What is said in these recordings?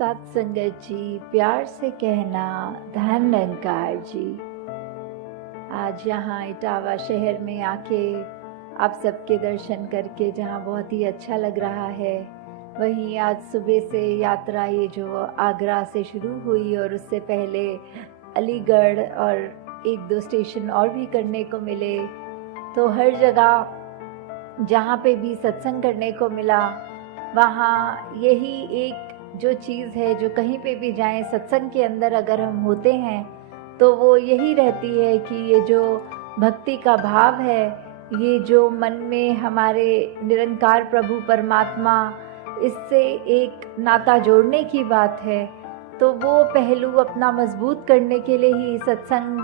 सत्संगत जी, प्यार से कहना धन निरंकार जी। आज यहाँ इटावा शहर में आके आप सबके दर्शन करके जहाँ बहुत ही अच्छा लग रहा है, वहीं आज सुबह से यात्रा ये जो आगरा से शुरू हुई और उससे पहले अलीगढ़ और एक दो स्टेशन और भी करने को मिले। तो हर जगह जहाँ पे भी सत्संग करने को मिला, वहाँ यही एक जो चीज़ है जो कहीं पे भी जाएं, सत्संग के अंदर अगर हम होते हैं तो वो यही रहती है कि ये जो भक्ति का भाव है, ये जो मन में हमारे निरंकार प्रभु परमात्मा, इससे एक नाता जोड़ने की बात है। तो वो पहलू अपना मजबूत करने के लिए ही सत्संग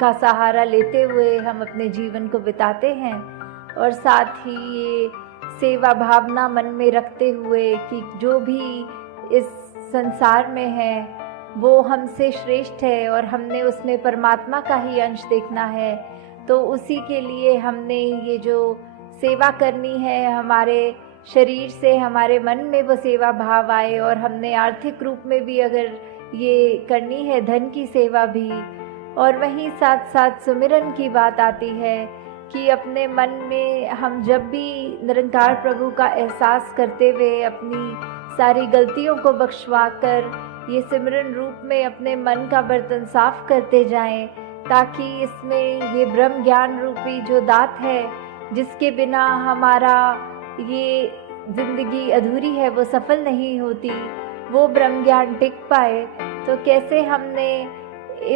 का सहारा लेते हुए हम अपने जीवन को बिताते हैं, और साथ ही ये सेवा भावना मन में रखते हुए कि जो भी इस संसार में है वो हमसे श्रेष्ठ है और हमने उसमें परमात्मा का ही अंश देखना है। तो उसी के लिए हमने ये जो सेवा करनी है, हमारे शरीर से हमारे मन में वो सेवा भाव आए, और हमने आर्थिक रूप में भी अगर ये करनी है, धन की सेवा भी। और वहीं साथ साथ सुमिरन की बात आती है कि अपने मन में हम जब भी निरंकार प्रभु का एहसास करते हुए अपनी सारी गलतियों को बख्शवा कर ये सिमरन रूप में अपने मन का बर्तन साफ करते जाएं, ताकि इसमें ये ब्रह्म ज्ञान रूपी जो दात है, जिसके बिना हमारा ये जिंदगी अधूरी है, वो सफल नहीं होती, वो ब्रह्म ज्ञान टिक पाए। तो कैसे हमने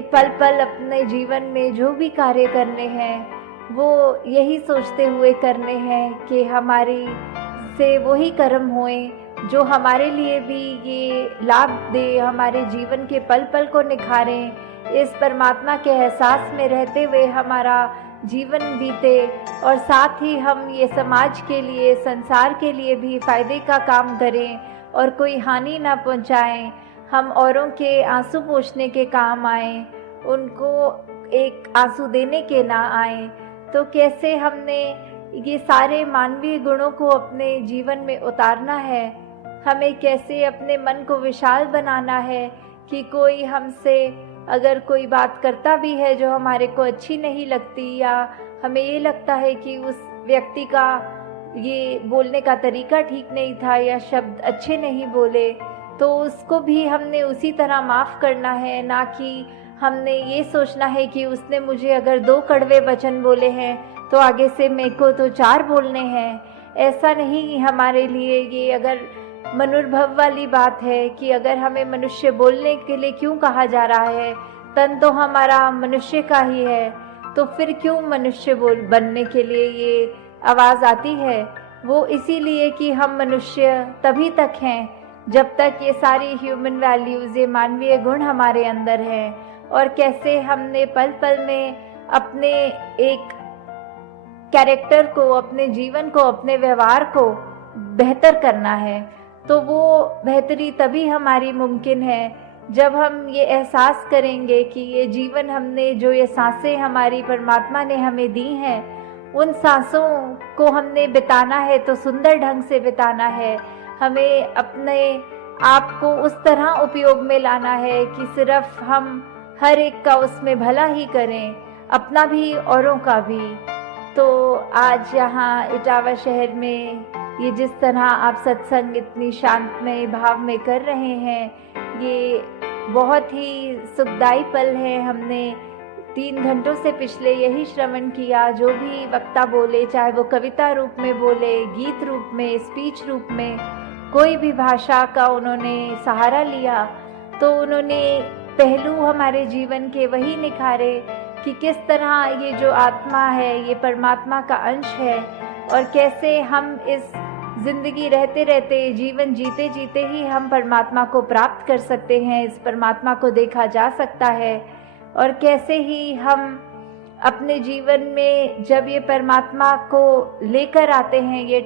पल पल अपने जीवन में जो भी कार्य करने हैं वो यही सोचते हुए करने हैं कि हमारी से वही कर्म होए जो हमारे लिए भी ये लाभ दे, हमारे जीवन के पल पल को निखारें, इस परमात्मा के एहसास में रहते हुए हमारा जीवन बीते, और साथ ही हम ये समाज के लिए, संसार के लिए भी फायदे का काम करें और कोई हानि ना पहुंचाएं। हम औरों के आंसू पोंछने के काम आएं, उनको एक आंसू देने के ना आएं। तो कैसे हमने ये सारे मानवीय गुणों को अपने जीवन में उतारना है, हमें कैसे अपने मन को विशाल बनाना है कि कोई हमसे अगर कोई बात करता भी है जो हमारे को अच्छी नहीं लगती, या हमें ये लगता है कि उस व्यक्ति का ये बोलने का तरीका ठीक नहीं था या शब्द अच्छे नहीं बोले, तो उसको भी हमने उसी तरह माफ़ करना है। ना कि हमने ये सोचना है कि उसने मुझे अगर 2 कड़वे वचन बोले हैं तो आगे से मेरे को तो 4 बोलने हैं। ऐसा नहीं हमारे लिए। ये अगर मनुर्भव वाली बात है कि अगर हमें मनुष्य बोलने के लिए क्यों कहा जा रहा है, तन तो हमारा मनुष्य का ही है, तो फिर क्यों मनुष्य बनने के लिए ये आवाज़ आती है? वो इसीलिए कि हम मनुष्य तभी तक हैं जब तक ये सारी ह्यूमन वैल्यूज़, ये मानवीय गुण हमारे अंदर हैं। और कैसे हमने पल पल में अपने एक कैरेक्टर को, अपने जीवन को, अपने व्यवहार को बेहतर करना है। तो वो बेहतरी तभी हमारी मुमकिन है जब हम ये एहसास करेंगे कि ये जीवन हमने, जो ये सांसें हमारी परमात्मा ने हमें दी हैं, उन सांसों को हमने बिताना है तो सुंदर ढंग से बिताना है। हमें अपने आप को उस तरह उपयोग में लाना है कि सिर्फ हम हर एक का उसमें भला ही करें, अपना भी औरों का भी। तो आज यहाँ इटावा शहर में ये जिस तरह आप सत्संग इतनी शांतमय भाव में कर रहे हैं, ये बहुत ही सुखदायी पल है। हमने 3 घंटों से पिछले यही श्रवण किया, जो भी वक्ता बोले, चाहे वो कविता रूप में बोले, गीत रूप में, स्पीच रूप में, कोई भी भाषा का उन्होंने सहारा लिया, तो उन्होंने पहलू हमारे जीवन के वही निखारे कि किस तरह ये जो आत्मा है ये परमात्मा का अंश है, और कैसे हम इस जिंदगी रहते रहते, जीवन जीते जीते ही हम परमात्मा को प्राप्त कर सकते हैं, इस परमात्मा को देखा जा सकता है। और कैसे ही हम अपने जीवन में जब ये परमात्मा को लेकर आते हैं, ये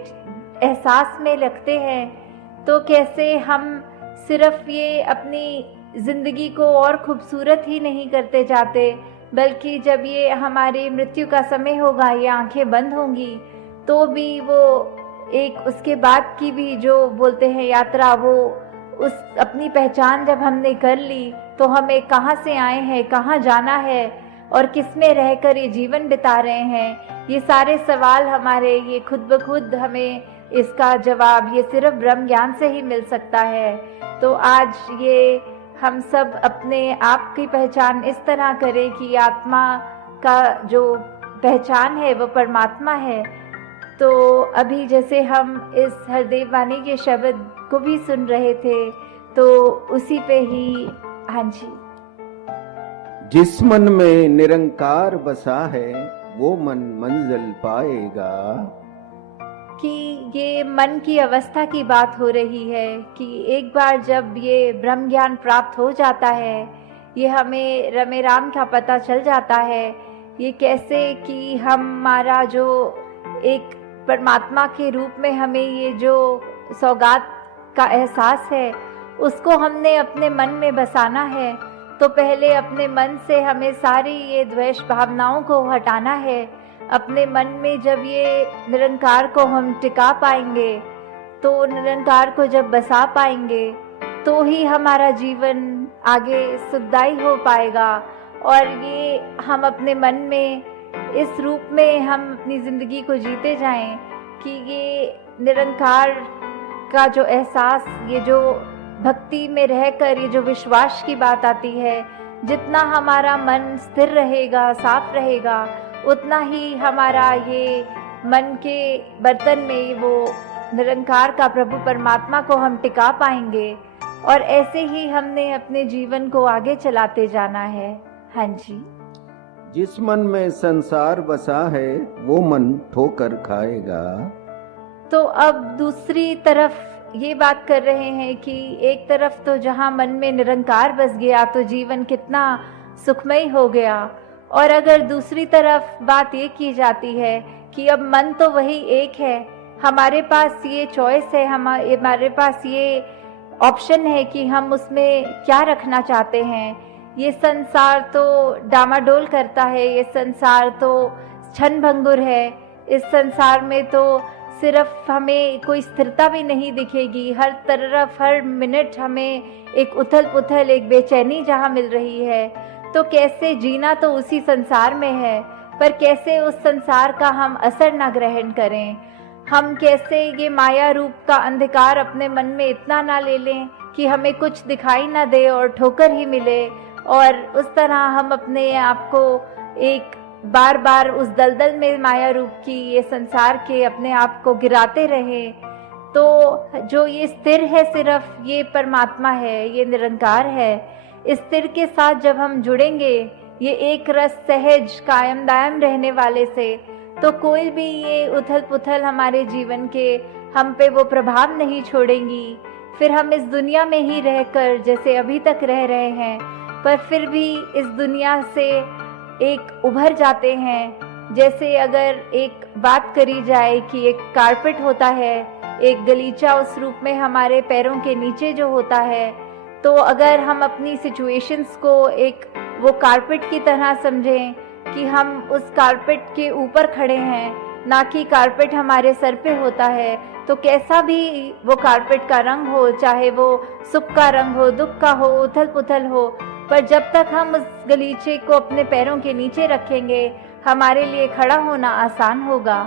एहसास में रखते हैं, तो कैसे हम सिर्फ ये अपनी ज़िंदगी को और खूबसूरत ही नहीं करते जाते, बल्कि जब ये हमारी मृत्यु का समय होगा, ये आंखें बंद होंगी, तो भी वो एक उसके बाद की भी जो बोलते हैं यात्रा, वो उस अपनी पहचान जब हमने कर ली तो हमें कहाँ से आए हैं, कहाँ जाना है और किस में रहकर ये जीवन बिता रहे हैं, ये सारे सवाल हमारे ये खुद ब खुद हमें इसका जवाब ये सिर्फ ब्रह्म ज्ञान से ही मिल सकता है। तो आज ये हम सब अपने आप की पहचान इस तरह करें कि आत्मा का जो पहचान है वो परमात्मा है। तो अभी जैसे हम इस हरदेव वाणी के शब्द को भी सुन रहे थे तो उसी पे ही, हाँ जी, जिस मन में निरंकार बसा है वो मन मंजिल पाएगा। कि ये मन की अवस्था की बात हो रही है कि एक बार जब ये ब्रह्म ज्ञान प्राप्त हो जाता है, ये हमें रमे राम का पता चल जाता है, ये कैसे कि हमारा जो एक परमात्मा के रूप में हमें ये जो सौगात का एहसास है उसको हमने अपने मन में बसाना है। तो पहले अपने मन से हमें सारी ये द्वेष भावनाओं को हटाना है। अपने मन में जब ये निरंकार को हम टिका पाएंगे, तो निरंकार को जब बसा पाएंगे तो ही हमारा जीवन आगे सुखदायी हो पाएगा। और ये हम अपने मन में इस रूप में हम अपनी ज़िंदगी को जीते जाएं कि ये निरंकार का जो एहसास, ये जो भक्ति में रहकर ये जो विश्वास की बात आती है, जितना हमारा मन स्थिर रहेगा, साफ रहेगा, उतना ही हमारा ये मन के बर्तन में वो निरंकार का प्रभु परमात्मा को हम टिका पाएंगे। और ऐसे ही हमने अपने जीवन को आगे चलाते जाना है। हाँ जी, जिस मन में संसार बसा है वो मन ठोकर खाएगा। तो अब दूसरी तरफ ये बात कर रहे हैं कि एक तरफ तो जहाँ मन में निरंकार बस गया तो जीवन कितना सुखमय हो गया, और अगर दूसरी तरफ बात ये की जाती है कि अब मन तो वही एक है, हमारे पास ये चॉइस है, हमारे पास ये ऑप्शन है कि हम उसमें क्या रखना चाहते हैं। ये संसार तो डामाडोल करता है, ये संसार तो क्षण भंगुर है, इस संसार में तो सिर्फ हमें कोई स्थिरता भी नहीं दिखेगी, हर तरफ हर मिनट हमें एक उथल पुथल, एक बेचैनी जहाँ मिल रही है। तो कैसे जीना तो उसी संसार में है, पर कैसे उस संसार का हम असर ना ग्रहण करें, हम कैसे ये माया रूप का अंधकार अपने मन में इतना ना ले लें कि हमें कुछ दिखाई ना दे और ठोकर ही मिले, और उस तरह हम अपने आप को एक बार बार उस दलदल में माया रूप की ये संसार के अपने आप को गिराते रहे। तो जो ये स्थिर है सिर्फ ये परमात्मा है, ये निरंकार है। इस स्थिर के साथ जब हम जुड़ेंगे ये एक रस सहज कायम दायम रहने वाले से, तो कोई भी ये उथल पुथल हमारे जीवन के हम पे वो प्रभाव नहीं छोड़ेंगी। फिर हम इस दुनिया में ही रहकर जैसे अभी तक रह रहे हैं, पर फिर भी इस दुनिया से एक उभर जाते हैं। जैसे अगर एक बात करी जाए कि एक कारपेट होता है, एक गलीचा उस रूप में हमारे पैरों के नीचे जो होता है, तो अगर हम अपनी सिचुएशंस को एक वो कारपेट की तरह समझें कि हम उस कारपेट के ऊपर खड़े हैं, ना कि कारपेट हमारे सर पे होता है, तो कैसा भी वो कारपेट का रंग हो, चाहे वो सुख का रंग हो, दुख का हो, उथल पुथल हो, पर जब तक हम उस गलीचे को अपने पैरों के नीचे रखेंगे हमारे लिए खड़ा होना आसान होगा।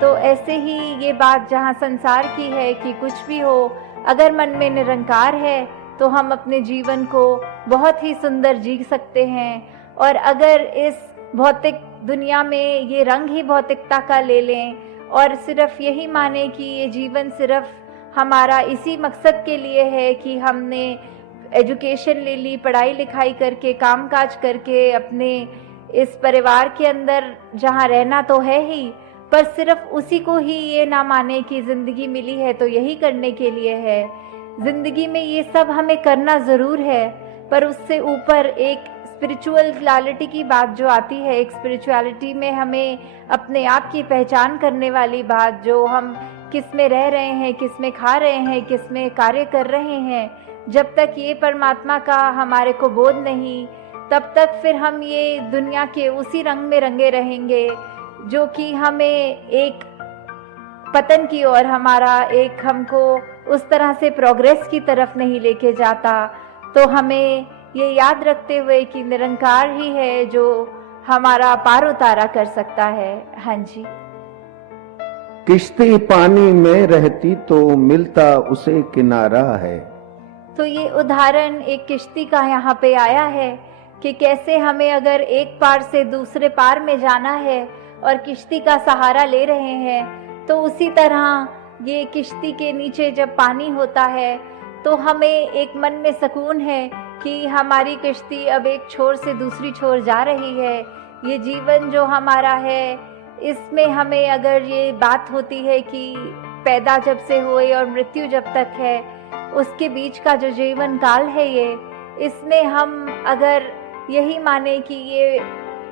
तो ऐसे ही ये बात जहाँ संसार की है कि कुछ भी हो, अगर मन में निरंकार है तो हम अपने जीवन को बहुत ही सुंदर जी सकते हैं। और अगर इस भौतिक दुनिया में ये रंग ही भौतिकता का ले लें और सिर्फ यही माने कि ये जीवन सिर्फ हमारा इसी मकसद के लिए है कि हमने एजुकेशन ले ली, पढ़ाई लिखाई करके, कामकाज करके अपने इस परिवार के अंदर जहाँ रहना तो है ही, पर सिर्फ उसी को ही ये ना माने कि ज़िंदगी मिली है तो यही करने के लिए है। ज़िंदगी में ये सब हमें करना ज़रूर है, पर उससे ऊपर एक स्पिरिचुअलिटी की बात जो आती है, एक स्पिरिचुअलिटी में हमें अपने आप की पहचान करने वाली बात, जो हम किस में रह रहे हैं, किस में खा रहे हैं, किस में कार्य कर रहे हैं, जब तक ये परमात्मा का हमारे को बोध नहीं, तब तक फिर हम ये दुनिया के उसी रंग में रंगे रहेंगे जो कि हमें एक पतन की ओर, हमारा एक हमको उस तरह से प्रोग्रेस की तरफ नहीं लेके जाता। तो हमें ये याद रखते हुए कि निरंकार ही है जो हमारा पार उतारा कर सकता है। हाँ जी। किश्ती पानी में रहती तो मिलता उसे किनारा है। तो ये उदाहरण एक किश्ती का यहाँ पे आया है कि कैसे हमें अगर एक पार से दूसरे पार में जाना है और किश्ती का सहारा ले रहे हैं, तो उसी तरह ये किश्ती के नीचे जब पानी होता है तो हमें एक मन में सुकून है कि हमारी किश्ती अब एक छोर से दूसरी छोर जा रही है। ये जीवन जो हमारा है, इसमें हमें अगर ये बात होती है कि पैदा जब से हुए और मृत्यु जब तक है, उसके बीच का जो जीवन काल है, इसमें हम अगर यही माने कि ये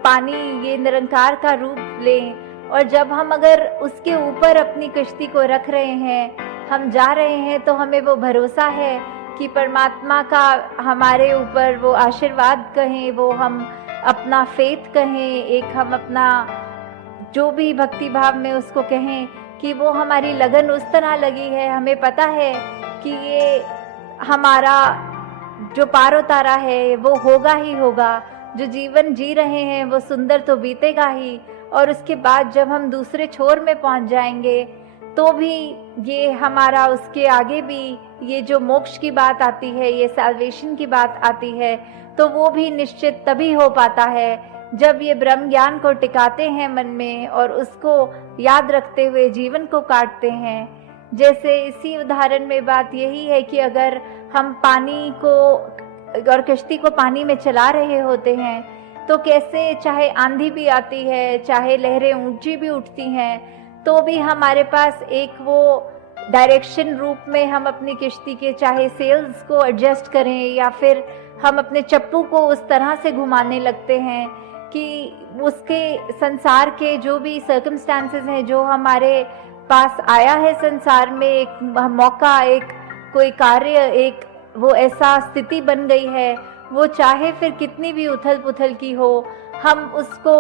पानी ये निरंकार का रूप लें, और जब हम अगर उसके ऊपर अपनी किश्ती को रख रहे हैं, हम जा रहे हैं, तो हमें वो भरोसा है कि परमात्मा का हमारे ऊपर वो आशीर्वाद कहें, वो हम अपना फेथ कहें, एक हम अपना जो भी भक्ति भाव में उसको कहें कि वो हमारी लगन उस तरह लगी है। हमें पता है कि ये हमारा जो पार उतारा है वो होगा ही होगा, जो जीवन जी रहे हैं वो सुंदर तो बीतेगा ही, और उसके बाद जब हम दूसरे छोर में पहुंच जाएंगे तो भी ये हमारा उसके आगे भी ये जो मोक्ष की बात आती है, ये सैल्वेशन की बात आती है, तो वो भी निश्चित तभी हो पाता है जब ये ब्रह्म ज्ञान को टिकाते हैं मन में और उसको याद रखते हुए जीवन को काटते हैं। जैसे इसी उदाहरण में बात यही है कि अगर हम पानी को और किश्ती को पानी में चला रहे होते हैं, तो कैसे चाहे आंधी भी आती है, चाहे लहरें ऊंची भी उठती हैं, तो भी हमारे पास एक वो डायरेक्शन रूप में हम अपनी किश्ती के चाहे सेल्स को एडजस्ट करें या फिर हम अपने चप्पू को उस तरह से घुमाने लगते हैं कि उसके संसार के जो भी सर्कमस्टांसेस हैं, जो हमारे पास आया है संसार में, एक मौका, एक कोई कार्य, एक वो ऐसा स्थिति बन गई है, वो चाहे फिर कितनी भी उथल पुथल की हो, हम उसको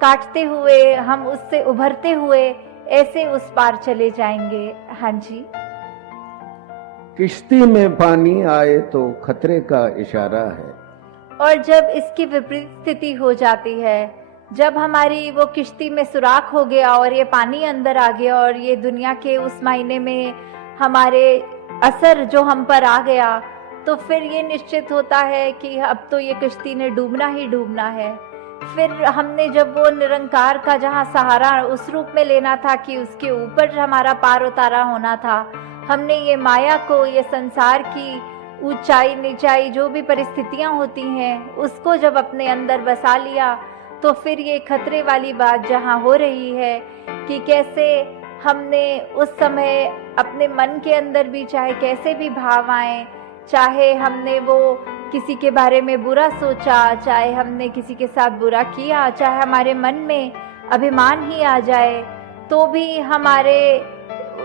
काटते हुए, हम उससे उभरते हुए ऐसे उस पार चले जाएंगे। हाँ जी। किश्ती में पानी आए तो खतरे का इशारा है। और जब इसकी विपरीत स्थिति हो जाती है, जब हमारी वो किश्ती में सुराख हो गया और ये पानी अंदर आ गया और ये दुनिया के उस मायने में हमारे असर जो हम पर आ गया, तो फिर ये निश्चित होता है कि अब तो ये किश्ती ने डूबना ही डूबना है। फिर हमने जब वो निरंकार का जहाँ सहारा उस रूप में लेना था कि उसके ऊपर हमारा पार उतारा होना था, हमने ये माया को, ये संसार की ऊंचाई नीचाई जो भी परिस्थितियां होती हैं, उसको जब अपने अंदर बसा लिया, तो फिर ये खतरे वाली बात जहाँ हो रही है कि कैसे हमने उस समय अपने मन के अंदर भी चाहे कैसे भी भाव आए, चाहे हमने वो किसी के बारे में बुरा सोचा, चाहे हमने किसी के साथ बुरा किया, चाहे हमारे मन में अभिमान ही आ जाए, तो भी हमारे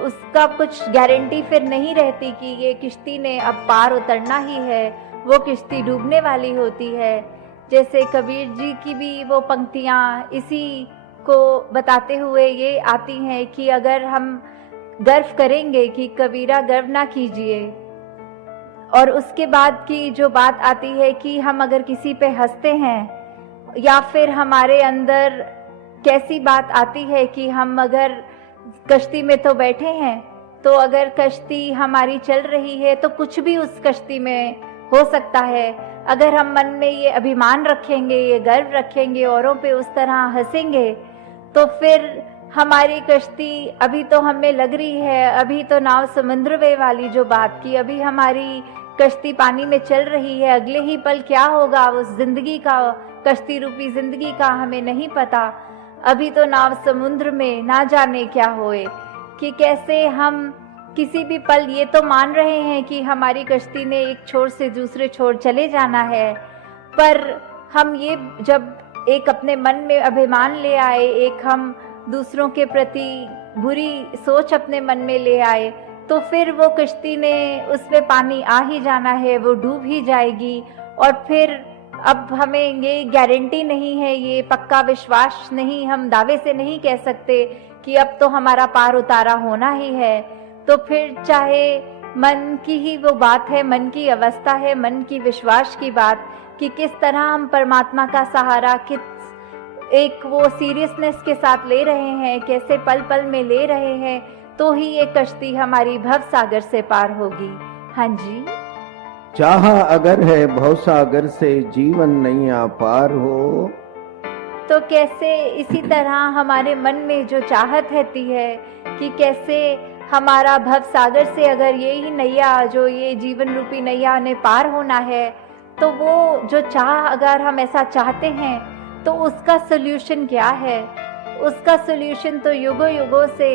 उसका कुछ गारंटी फिर नहीं रहती कि ये किश्ती ने अब पार उतरना ही है, वो किश्ती डूबने वाली होती है। जैसे कबीर जी की भी वो पंक्तियाँ इसी को बताते हुए ये आती हैं कि अगर हम गर्व करेंगे कि कबीरा गर्व ना कीजिए, और उसके बाद की जो बात आती है कि हम अगर किसी पे हंसते हैं या फिर हमारे अंदर कैसी बात आती है कि हम अगर कश्ती में तो बैठे हैं, तो अगर कश्ती हमारी चल रही है तो कुछ भी उस कश्ती में हो सकता है। अगर हम मन में ये अभिमान रखेंगे, ये गर्व रखेंगे, औरों पे उस तरह हंसेंगे, तो फिर हमारी कश्ती अभी तो हमें लग रही है, अभी तो नाव समुद्र वे वाली जो बात की, अभी हमारी कश्ती पानी में चल रही है, अगले ही पल क्या होगा उस जिंदगी का, कश्ती रूपी जिंदगी का हमें नहीं पता। अभी तो नाव समुद्र में ना जाने क्या होए, कि कैसे हम किसी भी पल ये तो मान रहे हैं कि हमारी कश्ती ने एक छोर से दूसरे छोर चले जाना है, पर हम ये जब एक अपने मन में अभिमान ले आए, एक हम दूसरों के प्रति बुरी सोच अपने मन में ले आए, तो फिर वो कश्ती ने उसमें पानी आ ही जाना है, वो डूब ही जाएगी। और फिर अब हमें ये गारंटी नहीं है, ये पक्का विश्वास नहीं, हम दावे से नहीं कह सकते कि अब तो हमारा पार उतारा होना ही है। तो फिर चाहे मन की ही वो बात है, मन की अवस्था है, मन की विश्वास की बात कि किस तरह हम परमात्मा का सहारा किस एक वो सीरियसनेस के साथ ले रहे हैं, कैसे पल पल में ले रहे हैं, तो ही ये कश्ती हमारी भव सागर से पार होगी। हाँ जी। चाह अगर है भव सागर से जीवन नैया पार हो, तो कैसे इसी तरह हमारे मन में जो चाहत रहती है कि कैसे हमारा भव सागर से अगर ये ही नैया, जो ये जीवन रूपी नैया ने पार होना है, तो वो जो चाह अगर हम ऐसा चाहते हैं तो उसका सोल्यूशन क्या है? उसका सोल्यूशन तो युगों युगों से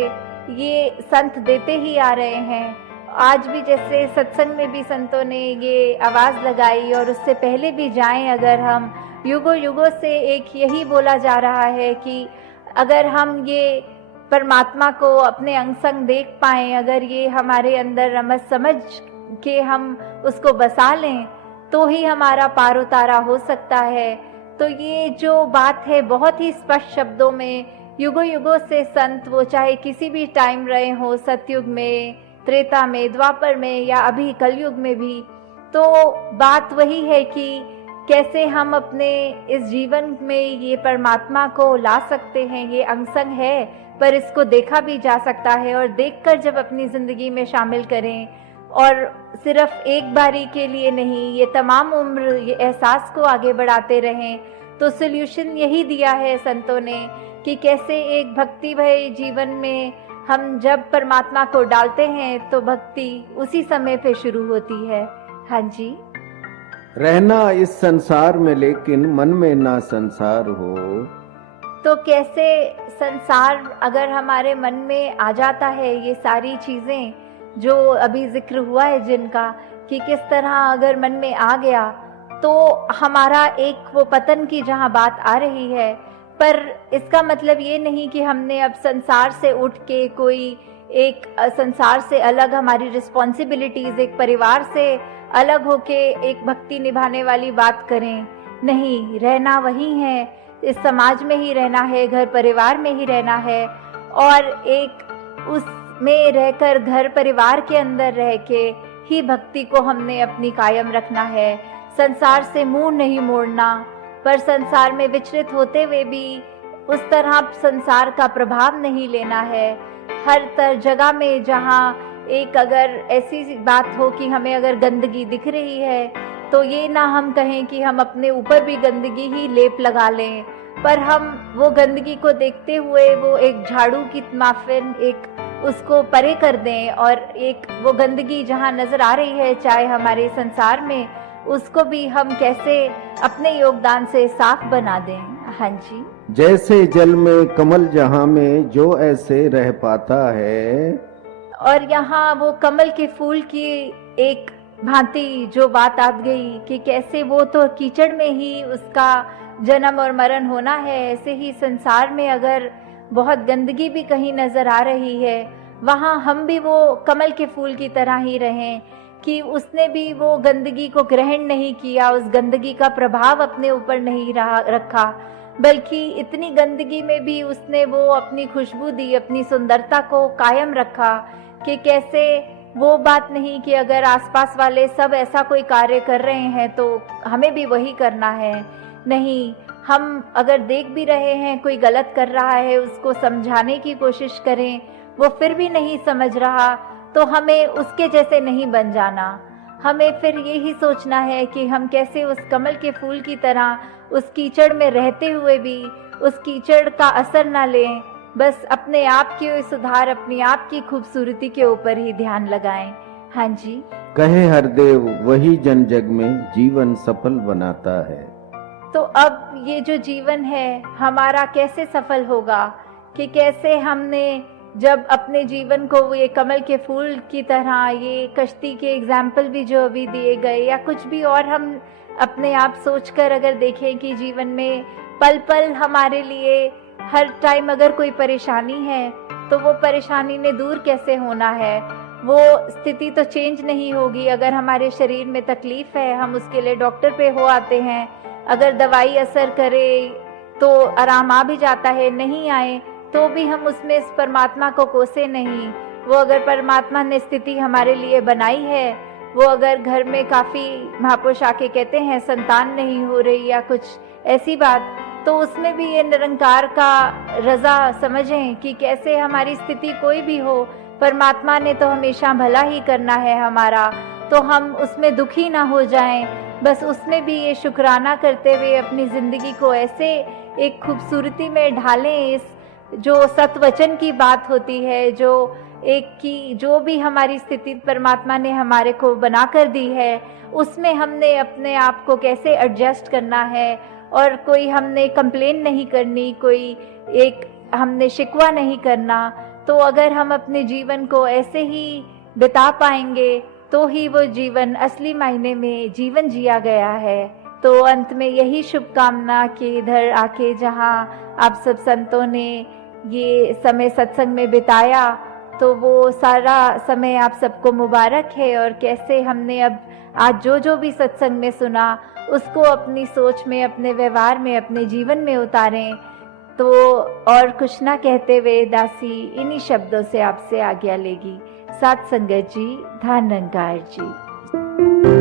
ये संत देते ही आ रहे हैं। आज भी जैसे सत्संग में भी संतों ने ये आवाज़ लगाई, और उससे पहले भी जाएं अगर हम, युगों युगों से एक यही बोला जा रहा है कि अगर हम ये परमात्मा को अपने अंग संग देख पाएं, अगर ये हमारे अंदर रमज समझ के हम उसको बसा लें, तो ही हमारा पार उतारा हो सकता है। तो ये जो बात है बहुत ही स्पष्ट शब्दों में युगों युगों से संत, वो चाहे किसी भी टाइम रहे हो, सतयुग में, त्रेता में, द्वापर में या अभी कलयुग में भी, तो बात वही है कि कैसे हम अपने इस जीवन में ये परमात्मा को ला सकते हैं। ये अंगसंग है, पर इसको देखा भी जा सकता है, और देखकर जब अपनी जिंदगी में शामिल करें, और सिर्फ एक बारी के लिए नहीं, ये तमाम उम्र ये एहसास को आगे बढ़ाते रहें, तो सोल्यूशन यही दिया है संतों ने कि कैसे एक भक्ति भरे जीवन में हम जब परमात्मा को डालते हैं तो भक्ति उसी समय पे शुरू होती है। हाँ जी। रहना इस संसार में लेकिन मन में ना संसार हो, तो कैसे संसार अगर हमारे मन में आ जाता है, ये सारी चीजें जो अभी जिक्र हुआ है जिनका, कि किस तरह अगर मन में आ गया तो हमारा एक वो पतन की जहाँ बात आ रही है, पर इसका मतलब ये नहीं कि हमने अब संसार से उठ के कोई एक संसार से अलग हमारी रिस्पॉन्सिबिलिटीज, एक परिवार से अलग होके एक भक्ति निभाने वाली बात करें। नहीं, रहना वही है, इस समाज में ही रहना है, घर परिवार में ही रहना है, और एक उसमें रहकर घर परिवार के अंदर रह के ही भक्ति को हमने अपनी कायम रखना है। संसार से मुंह नहीं मोड़ना, पर संसार में विचलित होते हुए भी उस तरह संसार का प्रभाव नहीं लेना है। हर जगह में जहाँ एक अगर ऐसी बात हो कि हमें अगर गंदगी दिख रही है, तो ये ना हम कहें कि हम अपने ऊपर भी गंदगी ही लेप लगा लें, पर हम वो गंदगी को देखते हुए वो एक झाड़ू की माफिन एक उसको परे कर दें, और एक वो गंदगी जहाँ नजर आ रही है चाहे हमारे संसार में, उसको भी हम कैसे अपने योगदान से साफ बना दें। हाँ जी। जैसे जल में कमल जहाँ में जो ऐसे रह पाता है, और यहाँ वो कमल के फूल की एक भांति जो बात आ गई कि कैसे वो तो कीचड़ में ही उसका जन्म और मरण होना है, ऐसे ही संसार में अगर बहुत गंदगी भी कहीं नजर आ रही है, वहाँ हम भी वो कमल के फूल की तरह ही रहें कि उसने भी वो गंदगी को ग्रहण नहीं किया, उस गंदगी का प्रभाव अपने ऊपर नहीं रखा, बल्कि इतनी गंदगी में भी उसने वो अपनी खुशबू दी, अपनी सुंदरता को कायम रखा। कि कैसे वो बात नहीं कि अगर आसपास वाले सब ऐसा कोई कार्य कर रहे हैं तो हमें भी वही करना है। नहीं, हम अगर देख भी रहे हैं कोई गलत कर रहा है, उसको समझाने की कोशिश करें, वो फिर भी नहीं समझ रहा, तो हमें उसके जैसे नहीं बन जाना। हमें फिर यही सोचना है कि हम कैसे उस कमल के फूल की तरह उस कीचड़ में रहते हुए भी उस कीचड़ का असर ना लें, बस अपने आप के सुधार, अपनी आप की खूबसूरती के ऊपर ही ध्यान लगाएं। हाँ जी। कहे हरदेव वही जन जग में जीवन सफल बनाता है। तो अब ये जो जीवन है हमारा कैसे सफल होगा, कि कैसे हमने जब अपने जीवन को ये कमल के फूल की तरह, ये कश्ती के एग्जाम्पल भी जो अभी दिए गए, या कुछ भी और हम अपने आप सोचकर अगर देखें कि जीवन में पल पल हमारे लिए हर टाइम अगर कोई परेशानी है तो वो परेशानी ने दूर कैसे होना है। वो स्थिति तो चेंज नहीं होगी। अगर हमारे शरीर में तकलीफ है, हम उसके लिए डॉक्टर पे हो आते हैं, अगर दवाई असर करे तो आराम आ भी जाता है, नहीं आए तो भी हम उसमें इस परमात्मा को कोसे नहीं, वो अगर परमात्मा ने स्थिति हमारे लिए बनाई है, वो अगर घर में काफ़ी महापुरुष आके कहते हैं संतान नहीं हो रही या कुछ ऐसी बात, तो उसमें भी ये निरंकार का रजा समझें कि कैसे हमारी स्थिति कोई भी हो, परमात्मा ने तो हमेशा भला ही करना है हमारा, तो हम उसमें दुखी ना हो जाएं। बस उसमें भी ये शुक्राना करते हुए अपनी ज़िंदगी को ऐसे एक खूबसूरती में ढालें। इस जो सतवचन की बात होती है, जो एक की जो भी हमारी स्थिति परमात्मा ने हमारे को बना कर दी है, उसमें हमने अपने आप को कैसे एडजस्ट करना है, और कोई हमने कंप्लेन नहीं करनी, कोई एक हमने शिकवा नहीं करना। तो अगर हम अपने जीवन को ऐसे ही बिता पाएंगे तो ही वो जीवन असली मायने में जीवन जिया गया है। तो अंत में यही शुभकामना कि इधर आके जहाँ आप सब संतों ने ये समय सत्संग में बिताया, तो वो सारा समय आप सबको मुबारक है। और कैसे हमने अब आज जो भी सत्संग में सुना उसको अपनी सोच में, अपने व्यवहार में, अपने जीवन में उतारें। तो और कुछ ना कहते हुए दासी इन्हीं शब्दों से आपसे आज्ञा लेगी। साथ संगत जी, धन निरंकार जी।